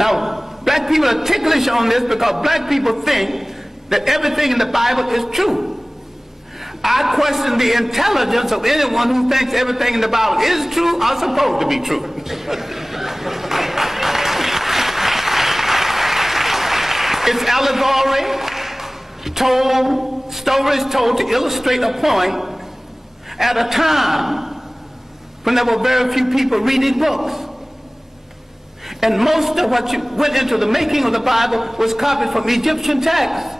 Now, black people are ticklish on this because black people think that everything in the Bible is true. I question the intelligence of anyone who thinks everything in the Bible is true or supposed to be true. It's allegory, stories told to illustrate a point at a time when there were very few people reading books. And most of what went into the making of the Bible was copied from Egyptian texts.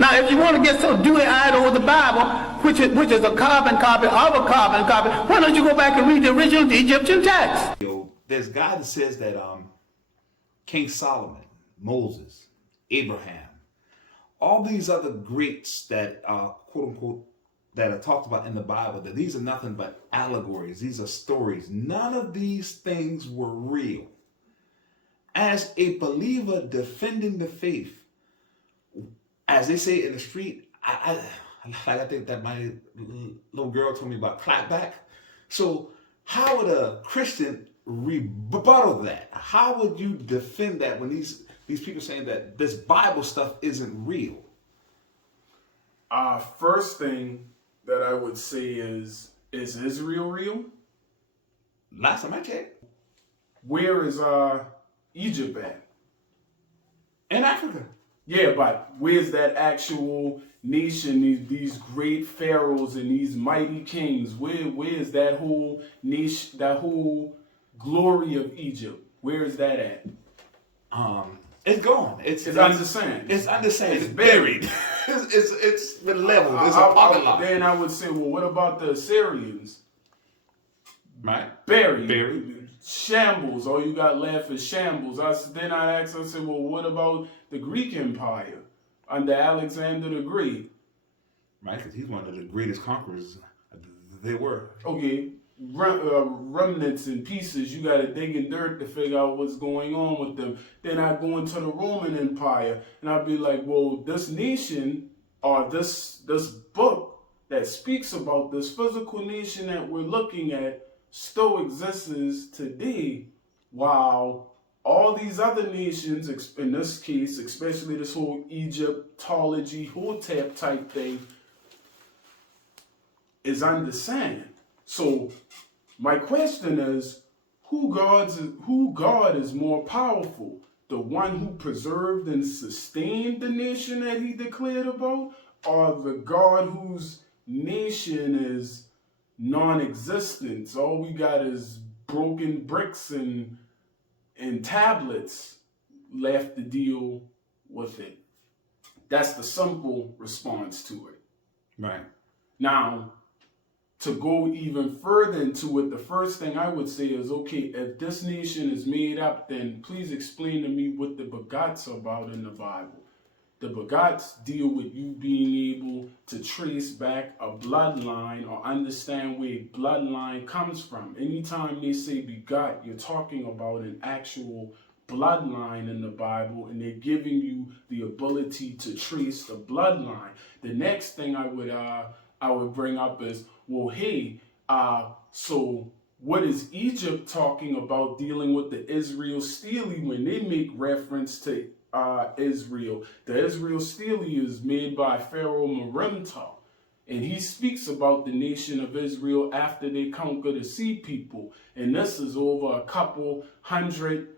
Now, if you want to get so dewy-eyed over the Bible, which is a carbon copy of a carbon copy, why don't you go back and read the original Egyptian text? There's a guy that says that King Solomon, Moses, Abraham, all these other greats that quote unquote that are talked about in the Bible, that these are nothing but allegories, these are stories. None of these things were real. As a believer defending the faith, as they say in the street, I think that my little girl told me about clapback. So how would a Christian rebuttal that? How would you defend that when these people saying that this Bible stuff isn't real? First thing that I would say is Israel real? Last time I checked. Where is Egypt at? In Africa. Yeah, but where's that actual nation, these great pharaohs and these mighty kings? Where's that whole nation, that whole glory of Egypt? Where is that at? It's gone. It's under sand. It's under sand. It's buried. it's been leveled. It's a pocket lot. Then I would say, well, what about the Assyrians? Right. Buried. Shambles. All you got left is shambles. Then I asked, I said, well, what about the Greek Empire under Alexander the Great? Right, because he's one of the greatest conquerors there were. Okay, remnants and pieces. You got to dig in dirt to figure out what's going on with them. Then I go into the Roman Empire, and I'd be like, well, this nation or this book that speaks about this physical nation that we're looking at still exists today, while all these other nations, in this case, especially this whole Egyptology, Hotep type thing, is under sand. So my question is, who God is more powerful? The one who preserved and sustained the nation that he declared about, or the God whose nation is non-existent? All we got is broken bricks and tablets left to deal with it. That's the simple response to it. Right. Now, to go even further into it, the first thing I would say is, okay, if this nation is made up, then please explain to me what the begats are about in the Bible. The begats deal with you being able to trace back a bloodline or understand where a bloodline comes from. Anytime they say begot, you're talking about an actual bloodline in the Bible, and they're giving you the ability to trace the bloodline. The next thing I would bring up is, well, hey, so what is Egypt talking about dealing with the Israel stele when they make reference to Israel? The Israel stele is made by Pharaoh Merimta, and he speaks about the nation of Israel after they conquer the sea people. And this is over a couple hundred,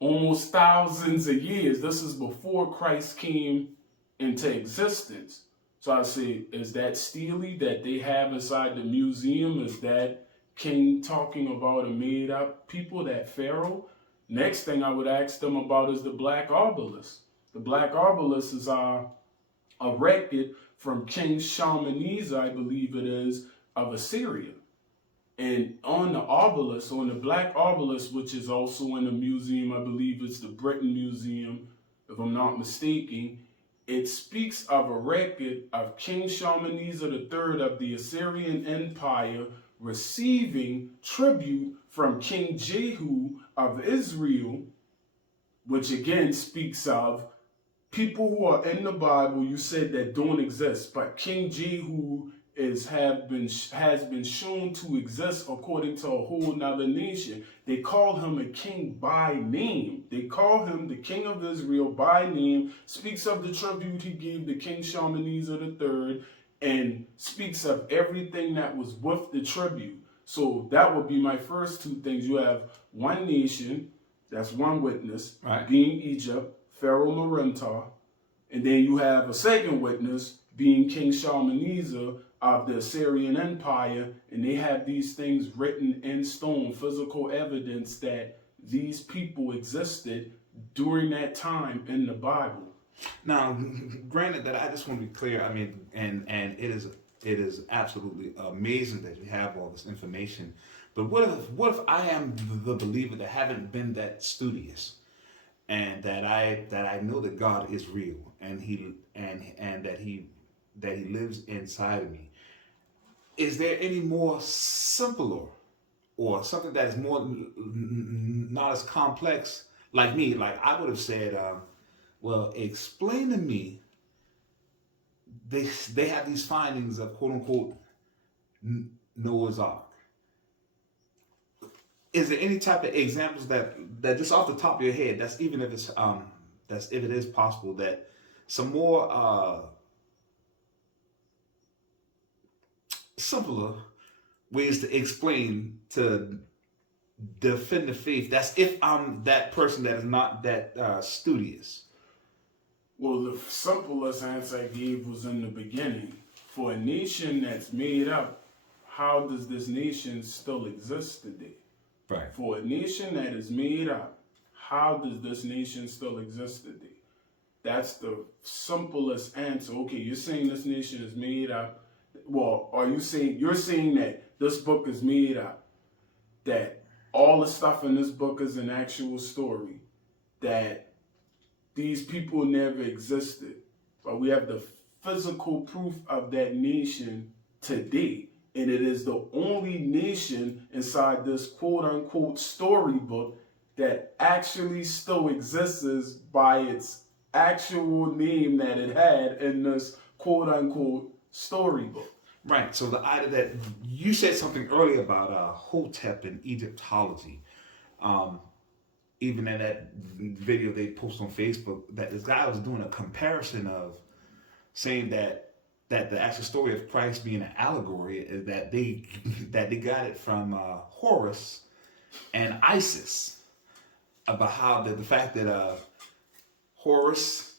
almost thousands of years. This is before Christ came into existence. So I say, is that stele that they have inside the museum, is that king talking about a made up people, that Pharaoh? Next thing I would ask them about is the black obelisk. The black obelisk is erected from King Shalmaneser, I believe it is, of Assyria. And on the obelisk, on the black obelisk, which is also in a museum, I believe it's the Britain Museum, if I'm not mistaken, it speaks of a record of King Shalmaneser III of the Assyrian Empire receiving tribute from King Jehu of Israel, which again speaks of people who are in the Bible, you said, that don't exist. But King Jehu has been shown to exist according to a whole nother nation. They call him a king by name. They call him the king of Israel by name, speaks of the tribute he gave to King Shalmaneser III, and speaks of everything that was with the tribute. So that would be my first two things. You have one nation, that's one witness, right, being Egypt, Pharaoh Lorentar, and then you have a second witness being King Shalmaneser of the Assyrian Empire, and they have these things written in stone, physical evidence that these people existed during that time in the Bible. Now, granted that I just want to be clear, I mean, and it is absolutely amazing that you have all this information. But what if I am the believer that haven't been that studious, and that I know that God is real, and that he lives inside of me? Is there any more simpler, or something that is more not as complex, like me? Like I would have said, well, explain to me. They have these findings of quote unquote Noah's Ark. Is there any type of examples that just off the top of your head, that's even if it's that's if it is possible, that some more simpler ways to explain, to defend the faith? That's if I'm that person that is not that studious. Well, the simplest answer I gave was in the beginning. For a nation that's made up, how does this nation still exist today? Right. For a nation that is made up, how does this nation still exist today? That's the simplest answer. Okay, you're saying this nation is made up. Well, you're saying that this book is made up, that all the stuff in this book is an actual story, that these people never existed, but we have the physical proof of that nation today. And it is the only nation inside this quote-unquote storybook that actually still exists by its actual name that it had in this quote-unquote storybook. Right. So the idea that you said something earlier about Hotep and Egyptology. Even in that video they post on Facebook, that this guy was doing a comparison of saying that the actual story of Christ being an allegory is that they got it from Horus and Isis, about how the fact that Horus,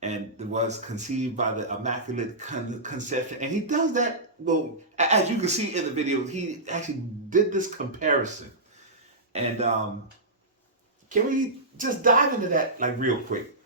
and was conceived by the Immaculate Conception, and he does that. Well, as you can see in the video, he actually did this comparison. And can we just dive into that like real quick?